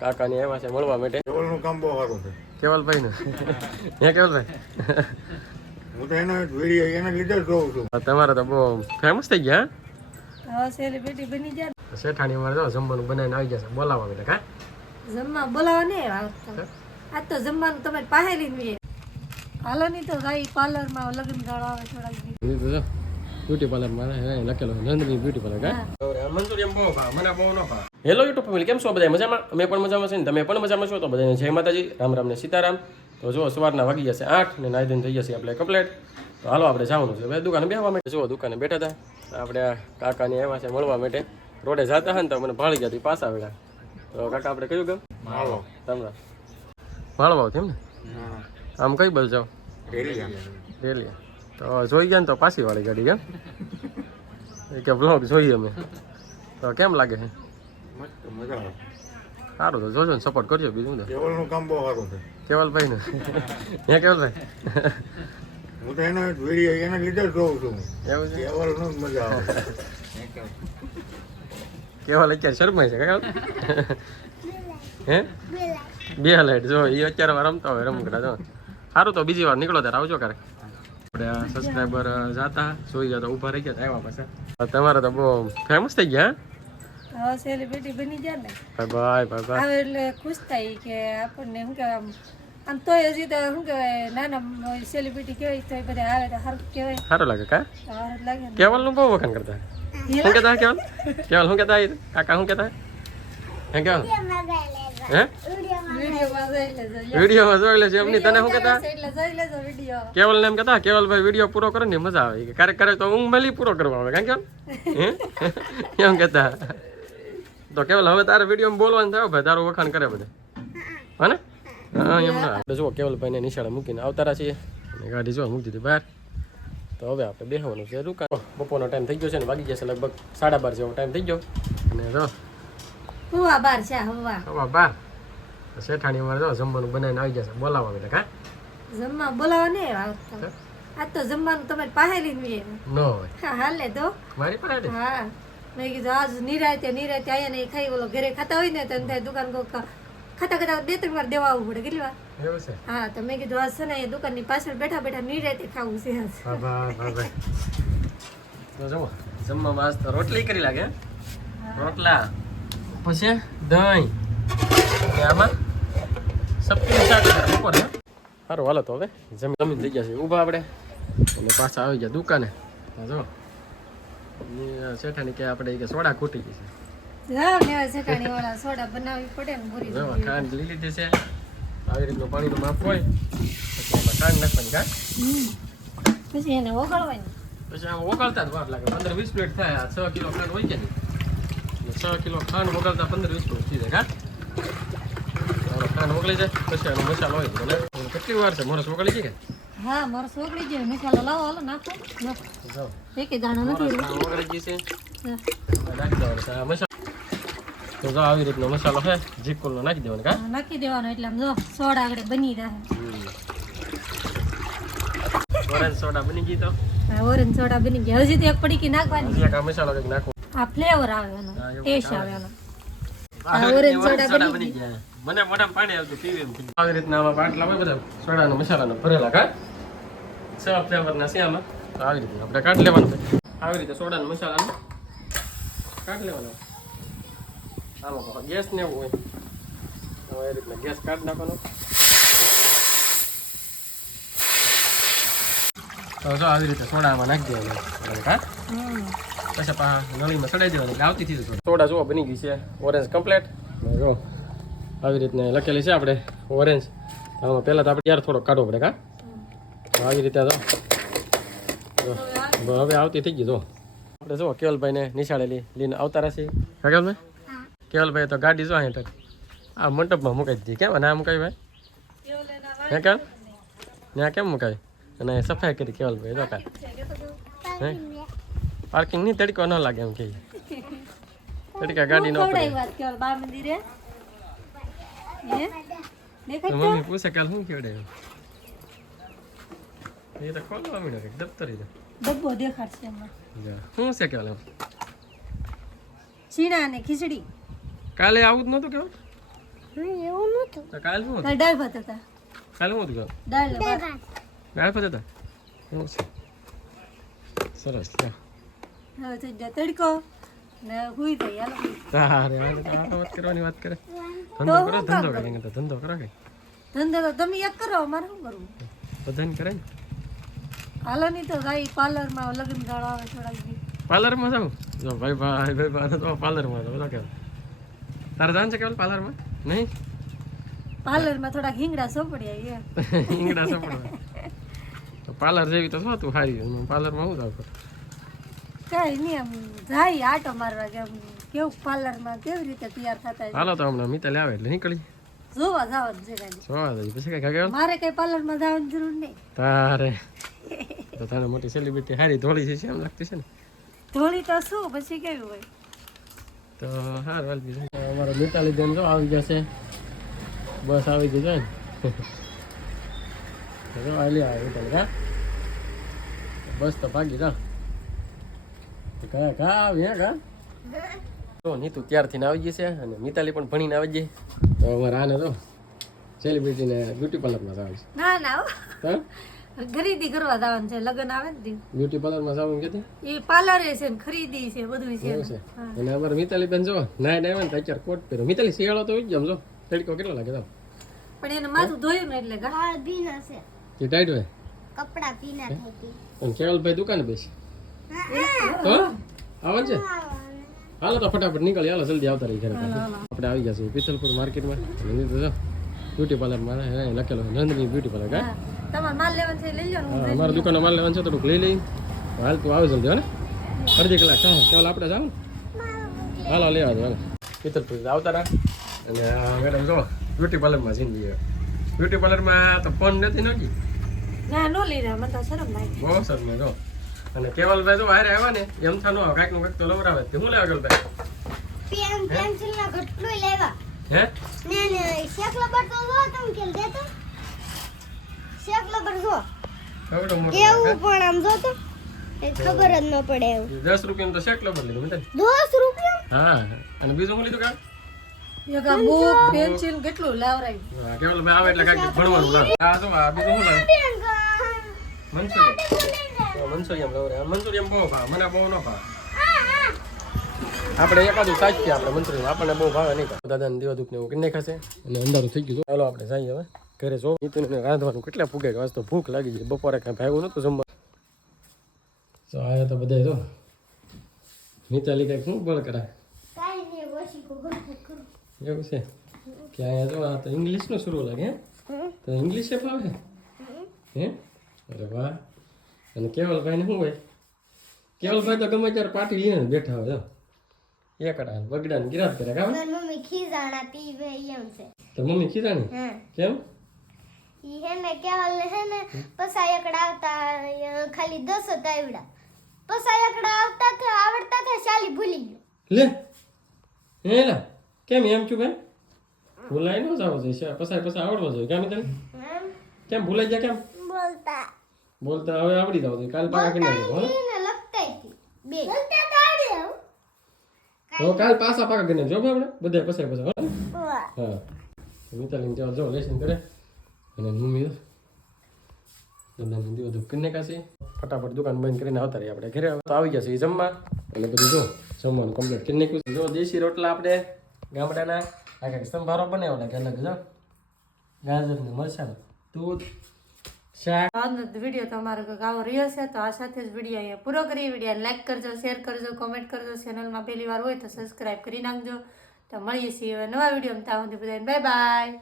કાકાની આવ્યા છે મળવા માટે. કેવલનું કામ બહુ સારું છે. કેવલભાઈ નું હે કેવલભાઈ? હું તો એનો વીડિયો એના લીધે જોઉં છું. તમારે તો બહુ ફેમસ થઈ ગયા હવે સેલિબ્રિટી બની ગયા. હા? શેઠાણી અમારે તો જમવાનું બનાવીને આવી જશે બોલાવવા કા? જમવા બોલાવા નહીં આવતા આજ તો. જમવાનું તમે પાસે લઈને હાલો નહીં તો ગાઈ પાર્લરમાં લગ્ન ગાળો આવે બ્યુટી પાર્લરમાં લખેલો નંદની બ્યુટી પાર્લર કા? બહુ મને બહુ ન ભાવ. હેલો યુટ્યુબ ફેમિલી કેમ છો બધા મજામાં? અમે પણ મજામાં છે ને તમે પણ મજામાં છો? તો બધાને જય માતાજી રામ રામ ને સીતારામ. તો જો સવારના વાગી જશે આઠ ને નાઈ ધોઈને થઈ જશે આપણે કમ્પ્લેટ તો હાલો આપણે જવાનું છે. હવે દુકાને બેવા માટે. જુઓ દુકાને બેઠા હતા. આપણે કાકાને આવ્યા છે મળવા માટે. રોડે જતા હતા ને તો મને ભાળી ગયા પાછા આવ્યા. તો કાકા આપણે કયું ગામ? હાલો તમને માળવા તેમ ને? આમ કઈ બાજુ જાઓ? રેલિયા. રેલી તો જોઈ ગયા ને તો પાછી વાળી ગાડી કેમ કે બ્લોગ જોઈએ અમે. તો કેમ લાગે છે? મસ્ત મજા આવે સારું તો જોજો ને સપોર્ટ કરજો બીજું તો કેવલનું કામ બહુ સારું છે. કેવલભાઈ ને હે કેવલભાઈ? હું તો એનો વીડિયો એના લીધે જોઉં છું. એવું છે? કેવલનું જ મજા આવે. કેવલ અત્યારે શરમાય છે કેવલ હે? બે લાઈટ જો એ અત્યારે રમતા હોય રમકડા જો. સારું તો બીજી વાર નીકળો ત્યારે આવજો ક્યારેક. આપણે સબસ્ક્રાઈબર જાતા જોઈ જતા ઊભા રહી ગયા આવ્યા પાછા. તમારે તો બહુ ફેમસ થઈ ગયા હવે સેલિબ્રિટી બની જાય ને. બાય બાય બાય બાય હવે એટલે ખુશ થાય કે આપણને શું કહેવાય આમ આમ તોય હજી તો શું કહેવાય નાના સેલિબ્રિટી કહેવાય તો બધા આવે તો સારું કહેવાય. સારું લાગે કા? સારું લાગે ને. બહુ વખાણ કરતા શું કહેતા કેવલ? કેવલ શું કહેતા કાકા શું કહેતા હે? કેવલ? હે? વિડીયોમાં જોઈ લેજો એમની તને શું કહેતા એટલે જોઈ કેવલ ને એમ કહેતા કેવલભાઈ વીડિયો પૂરો કરે ને મજા આવે. કે ક્યારેક ક્યારેક તો ઊંઘ મળી પૂરો કરવા આવે. કાં કેવલ? હે? એમ કહેતા તો કેવલ હવે તારે વિડીયોમાં બોલવાનું થાય ભાઈ તારું વખાણ કરે બધા. હા હા એમ ના જુઓ કેવલભાઈને નિશાળે મૂકીને આવતા રહ્યા છીએ. અને ગાડી જો મૂકી દીધી બહાર. તો હવે આપણે બેહવાનું છે રૂકા બપોરનો ટાઈમ થઈ ગયો છે ને વાગી જશે લગભગ સાડા બાર જેવો ટાઈમ થઈ ગયો. અને જો હુવા બાર છે હુવા. હવા બાર. શેઠાણી અમારે જો જમવાનું બનાવીને આવી જશે બોલાવવા બેટા કા? જમવા બોલાવા નહીં આવતા. આજ તો જમવાનું તમારી પાસે આવ્યા. ન હોય. હા હાલે તો. મારી પાસે? હા. મેં કીધું આજ નિરાયતે નિરાયતે આયા ને ખાઈ ઓલો ઘરે ખાતા હોય ને તો થાય દુકાન કોક ખાતા ખાતા બે ત્રણ વાર દેવા આવવું પડે કેટલી વાર? હા તો મેં કીધું આજ છે ને દુકાન દુકાનની પાછળ બેઠા બેઠા નિરાયતે ખાવું છે તો આજ તો રોટલી કરી લાગે રોટલા પછી દહીં. આમાં સબ્જી શાક બપોરે સારું હાલો તો હવે જમી જમીન થઈ ગયા છે ઊભા આપણે અને પાછા આવી ગયા દુકાને. જો ને કે આપણે કે સોડા ખૂટી ગઈ છે. જાવ ને હવે વાળા સોડા બનાવવી પડે ને પૂરી જો ખાંડ લીલી લીધી છે. આવી રીતનું પાણીનું માપ હોય પછી એમાં ખાંડ નાખવાની કા પછી એને ઓગળવાની. પછી આમ ઓગાળતા જ વાર લાગે. પંદર વીસ મિનિટ થાય આ છ કિલો ખાંડ હોય કે નહીં? છ કિલો ખાંડ ઓગાળતા પંદર વીસ મિનિટ થઈ જાય હા ખાંડ ઓગળી જાય પછી આનો મસાલો હોય કેટલી વાર છે? મોરસ ઓગળી છે કે? હા મારો છોકરી જેવો મસાલો લાવો હાલો નાખો. દાણો નથી ગઈ છે. તો જો આવી રીતનો મસાલો છે. જીકુલનો નાખી દેવાનો કા નાખી દેવાનો એટલે આમ જો સોડા આગળ બની રહે. ઓરેન્જ સોડા બની ગઈ તો. હા ઓરેન્જ સોડા બની ગયા. હજી તો એક પડીકી નાખવાની. એક આ મસાલો કંઈક નાખો આ ફ્લેવર આવે એનો. ટેસ્ટ આવે. એનો. આ ઓરેન્જ સોડા બની ગયા. મને મોઢામાં પાણી આવતું પીવી આવી રીતના આમાં બાટલા હોય બધા સોડાનો મસાલાનો ભરેલા કા? છ ફ્લેવરના છે આમાં. તો આવી રીતે આપણે કાઢ લેવાનું આવી રીતે સોડાનો મસાલાનો કાઢ લેવાનો. આમાં ગેસ ને એવું હોય. હવે એ રીતના ગેસ કાઢ નાખવાનો. તો જો આવી રીતે સોડામાં નાખી દેવાનું. કા? પછી પા નળીમાં સડાઈ દેવાની. થઈ જશે સોડા. જુઓ બની ગઈ છે. ઓરેન્જ કમ્પ્લેટ જો. આવી રીતના લખેલી છે આપણે ઓરેન્જ આમાં પહેલાં તો આપણે યાર થોડોક કાઢવો પડે કા? તો આવી રીતે જો, હવે આવતી થઈ ગઈ જો. આપણે જો કેવલભાઈને નિશાળેલી લઈને આવતા રહેશે કેવલભાઈ? કેવલભાઈ તો ગાડી જો અહીં તક આ મંડપમાં મુકાઈ દીધી. કેમ? અને આ મુકાઈ ભાઈ? હે કેમ? ત્યાં કેમ મુકાઈ? અને સફાઈ કરી કેવલભાઈ જો કા. હે? પાર્કિંગની તડકો ન લાગે એમ કે તડકા ગાડી ન પડે વાત કેવલ બા મંદિરે હે દેખાય તો મમ્મી પૂછે કાલ શું કેવડે એ તો ખોલવા મીડો કે દફતર દે ડબ્બો દેખાડશે એમાં. શું છે એમ? છીણા અને ખીચડી. કાલે આવું જ નહોતું કેવું? તો કાલ શું હતું? દાળ ભાત હતા. કાલ શું હતું દાળ ભાત. ગાળ પર હતા? એવું છે. સરસ. હવે તડકો. ને હુઈ થઈ હાલો. તારે આ તો વાત કરવાની વાત કરે. ધંધો કરે ધંધો કરે ધંધો કરે કે ધંધો તો તમે એક કરો અમારે શું કરવું? બધાને કરે ને? હાલો નહીં તો ભાઈ પાર્લરમાં લગ્ન ગાળો આવે થોડાક પાર્લરમાં જાઉં? જો ભાઈ ભાઈ ભાઈ ભાઈ તો પાર્લરમાં તો ઓલા કેવા તારે જાણ છે કેવલ પાર્લરમાં? નહીં? પાર્લરમાં થોડાક હિંગડા સોપડ્યા આવી ઈંગડા સપડવા. તો પાર્લર જેવી તો શું તું હારી પાર્લરમાં હું જાઉં? કઈ નહીં આમ જાય આટો મારવા કે કેવું પાર્લરમાં કેવી રીતે તૈયાર થતા હાલો તો હમણાં મિતાલી આવે એટલે નીકળી. જોવા જવાનું છે કાંઈ. જોવા જઈએ. પછી કઈ કાગળ મારે કઈ પાર્લરમાં જવાની જરૂર નહીં. તારે. તો તને મોટી સેલિબ્રિટી હારી ધોળી છે એમ લાગતી છે ને? ધોળી તો શું? પછી કેવું હોય? તો હાર અમારો મિતાલી બેન જો આવી જશે. બસ આવી જશે ને જો આલી આવી મિતાલી કા બસ તો ભાગી જા. કા કા હે કા તો નીતુ ત્યારથી આવી ગઈ છે અને મિતાલી પણ ભણીને આવી ગઈ. તો અમારા આને તો સેલિબ્રિટીને બ્યુટી પાર્લરમાં આવે છે. ના ના ખરીદી કરવા જવાનું છે લગ્ન આવે ને. બ્યુટી પાર્લરમાં જવાનું કે એ પાર્લર છે ને ખરીદી છે બધું છે. અને અમારે મિતાલી બેન જો નાય નાય ને અત્યારે કોટ પહેરો મિતાલી શિયાળો તો ઉઈ ગયો જો. તડકો કેટલો લાગે તો? પણ એને માથું ધોયું ને એટલે ગા- તે ટાઈટ હોય? કપડા ભીના થઈ ગઈ અને કેવલભાઈ દુકાને બેસી? તો આવન છે? હાલો તો ફટાફટ નીકળી હાલો જલ્દી આવતા રહી ઘરે આપણે આવી છે પિથલપુર માર્કેટમાં. તો બ્યુટી પાર્લરમાં માં લખેલો નંદની બ્યુટી પાર્લર કા? હા. તમારે માલ લેવાનું છે એ લઈ લો ને હું દુકાનનો માલ લેવાનો છે થોડુંક લઈ લઈ. હાલ તું આવે જલ્દી હો ને? અડધી કલાક હા ચાલ આપણે જાવ હાલો લેવા દો હાલો. પિથલપુર આવતા રહા. અને મેડમ જો બ્યુટી પાર્લરમાં જઈને બ્યુટી પાર્લરમાં તો ફોન નથી નોકી ના નો લઈ રહ્યા મને તો શરમ લાગે. બહુ શરમ જો. અને કેવલભાઈ જો બહાર આવ્યા ને એમ થાનો કાંઈકનું કાંઈક તો લવરાવે તે. હું લેવા કેવલભાઈ પેન પેન્સિલ ના ઘટલું લેવા. હે? ને ને શેક લબર તો જો તમ કેલ દેતો શેક લબર જો. કવડો મોટો કેવું પણ આમ જો તો. ખબર જ ન પડે એવું. દસ રૂપિયા તો શેક લબર લીધું મિત્ર દસ રૂપિયા? હા અને બીજું હું લીધું કા બુક પેન્સિલ. કેટલું લાવરાય? હા, કેવલભાઈ આવે એટલે કાંઈક ભણવાનું લાવે હા જો આ બીજું શું લાવે બેન કા મંચુરિયમ મંચુરિયમ લવરે બહુ ભાવે. મને બહુ ન ભાવ. આપણે એકાદું સાચીએ આપણે મંચુરિયમ. આપણને બહુ ભાવે નહીં દાદા ને એવું કિન્ને ખાશે અને અંધારું થઈ ગયું ચાલો આપણે જઈએ હવે ઘરે જો. નીતિને રાંધવાનું કેટલા ફૂગે કે તો ભૂખ લાગી ગઈ બપોરે કાંઈ ભાવ્યું નહોતું જમવા. તો આયા તો બધા જો. મિતાલી કંઈક શું બોલ કરા? કાઈ નહીં વસી કો ઘર કરું એવું છે? કે અહીંયા જો આ તો ઇંગ્લિશનું શરૂ લાગે હે? તો ઇંગ્લિશ ભાવે હે? અરે વાહ. અને કેવલભાઈને શું હોય? કેવલભાઈ તો ગમે ત્યારે પાટી લઈને બેઠા હોય એકડા બગડા ને ગિરાત કરે મારી મમ્મી ખીજાણા તી વે એમ છે. તો મમ્મી ખીજાણી? કેમ? ઈ હે ને કેવલ હે ને પસા એકડા આવતા ખાલી દસ જ આવડા. પસા એકડા આવતા કે આવડતા કે શાલી ભૂલી ગયો. લે. હે લા. કેમ એમ છું ભાઈ? ભૂલાઈ ન જાવ છે પસાય પસાય આવડવો જોઈએ. કેમ તને કેમ ભૂલાઈ જાય કેમ? બોલતા. બોલતા હવે આવડી જાવ કાલ પાકા કરી નાખજો હો? ને કાલ પાછા પાકા કરી નાખજો આપણે? બધા પસાય પસાય હા? મિતાલીને જવા જો લેસન કરે. અને મમ્મી બધાને દીવો ધૂપ કરીને કાશે ફટાફટ દુકાન બંધ કરીને આવતા રહીએ આપણે. ઘરે તો આવી જશે એ જમવા. એટલે બધું જો જમવાનું કમ્પ્લીટ કરી નાખ્યું જો દેશી રોટલા આપણે ગામડાના આ કાંઈક સંભારો બનાવ્યો લાગે અલગ જો? ગાજર ને મરચાં દૂધ આજનો વીડિયો તમારો કંઈક આવો રહ્યો છે, તો આ સાથે જ વીડિયો અહીંયા પૂરો કરી વીડિયો લાઈક કરજો શેર કરજો કોમેન્ટ કરજો. ચેનલમાં પહેલી વાર હોય તો સબસ્ક્રાઈબ કરી નાખજો. તો મળીએ છીએ નવા વીડિયો ત્યાં સુધી બધાને બાય બાય